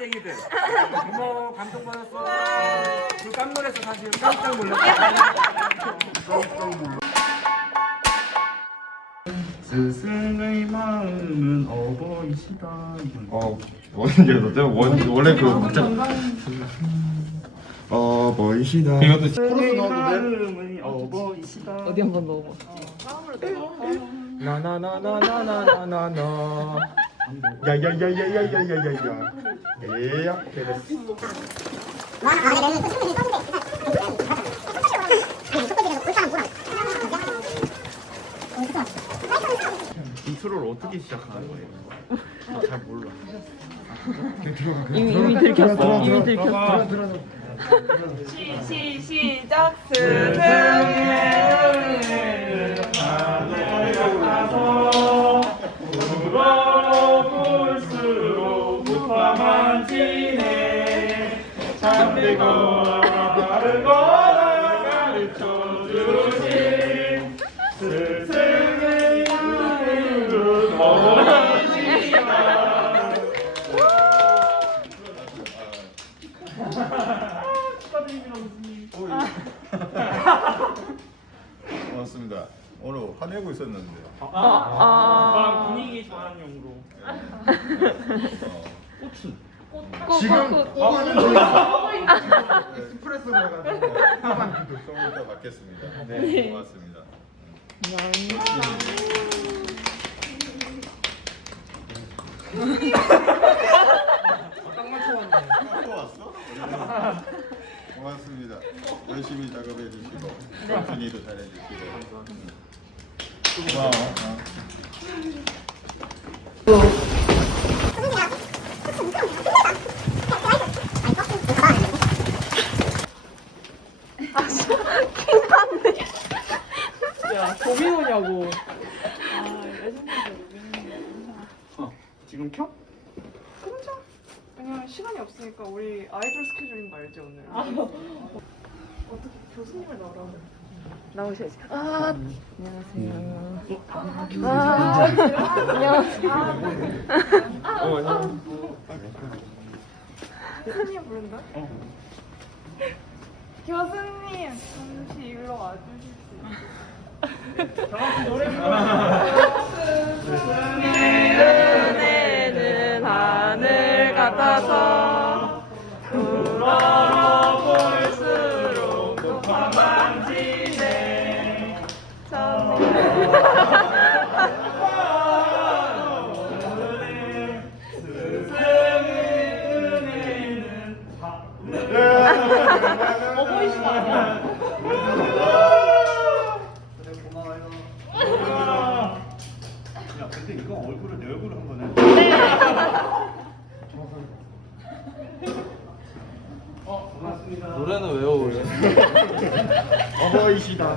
학생이들. 고마워 감동받았어? 그 깜놀했어 사실 깜짝 놀랐어. 스승의 마음은 어버이시다. 어 때문에 원 원래 그 박자. 어 보이시다. 이것도 스승의 마음은 어버이시다. 어디 한번 넣어봐. 나나나나나나나나 야야야야야야야야야 예야 인트로를 어떻게 시작하는 거예요? 아, 잘 몰라 이미 이미 들켰어. 이미 들켰어. 들어가. 시 시작. 볼수록 지네. 참되고 거라 가르쳐 주신 스승의 어머니시다 고맙습니다. 오늘 화내고 있었는데. 저랑 아. 분위기 전환용으로 지금 꽃꽃꽃. 스프레소로 해가지고 한번 좀 이따 받겠습니다. 네 고맙습니다. 또 왔어? 고맙습니다. 열심히 작업해 주시고 순이도 잘해 주시고. 고마워 어. 야 도미노냐고. 지금 켜? 왜냐면 시간이 없으니까 우리 아이돌 스케줄인 거 알지 오늘? 어떻게 교수님을 나오라 나오셔야지. 아 안녕하세요. 아 안녕하세요. 교수님 부른다? 교수님 잠시 일로 와주실 수 있어요? 은혜는 하늘 같아서 노래는 외워오래 어버이시다.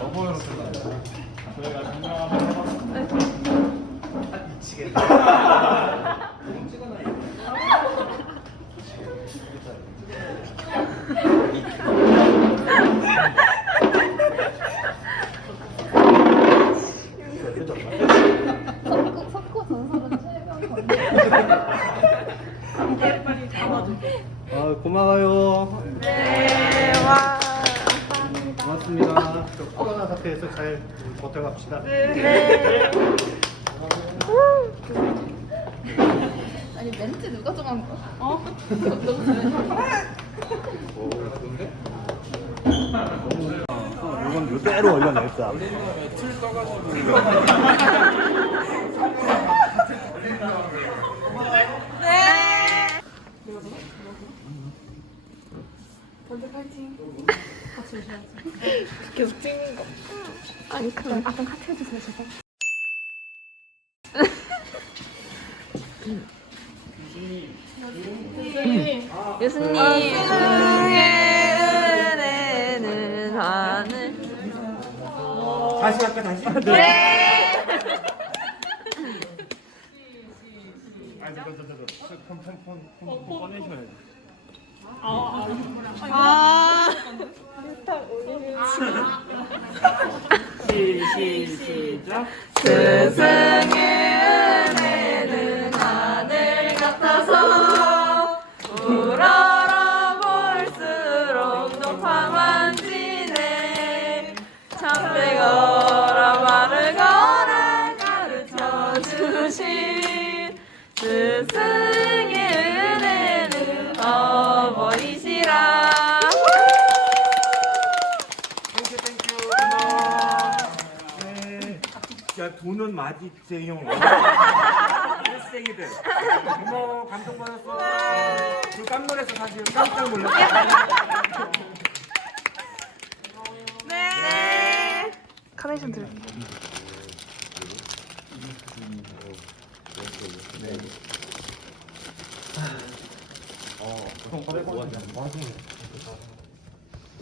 어버이로 끝나 미치겠다 섞고 섞고 전설은 최면 건 마워요. 네, 와. 고맙습니다. 저 코로나 사태에서 잘 버텨갑시다. 아니 멘트 누가 정한 거야? 어? 이건 요대로 올려냈다 계속 찍는 거. 아니 그럼 아까 카트 해주세요 제발. 예수님. 예수님의 은혜는 하늘. 다시 할까 다시? 네. 아니 저저 저저. 폰폰폰 꺼내셔야지. 아 시, 시, 시작. 세상의 은혜는 하늘 같아서 우러러 볼수록 높아만 지네 참배 걸어 말을 걸어 가르쳐 주신 스승 야 돈은 맞이세요. 일생이들 고마워 감동받았어. 그 깜놀해서 사실 깜짝 놀랐어 네. 카네이션 드릴게요.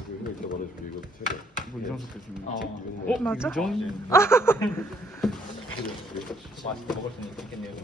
이거 이따 말해줘. 이거 세개. 뭐 이정수 교수님 맞아? 유정이 맛있게 먹을 수 있겠네요.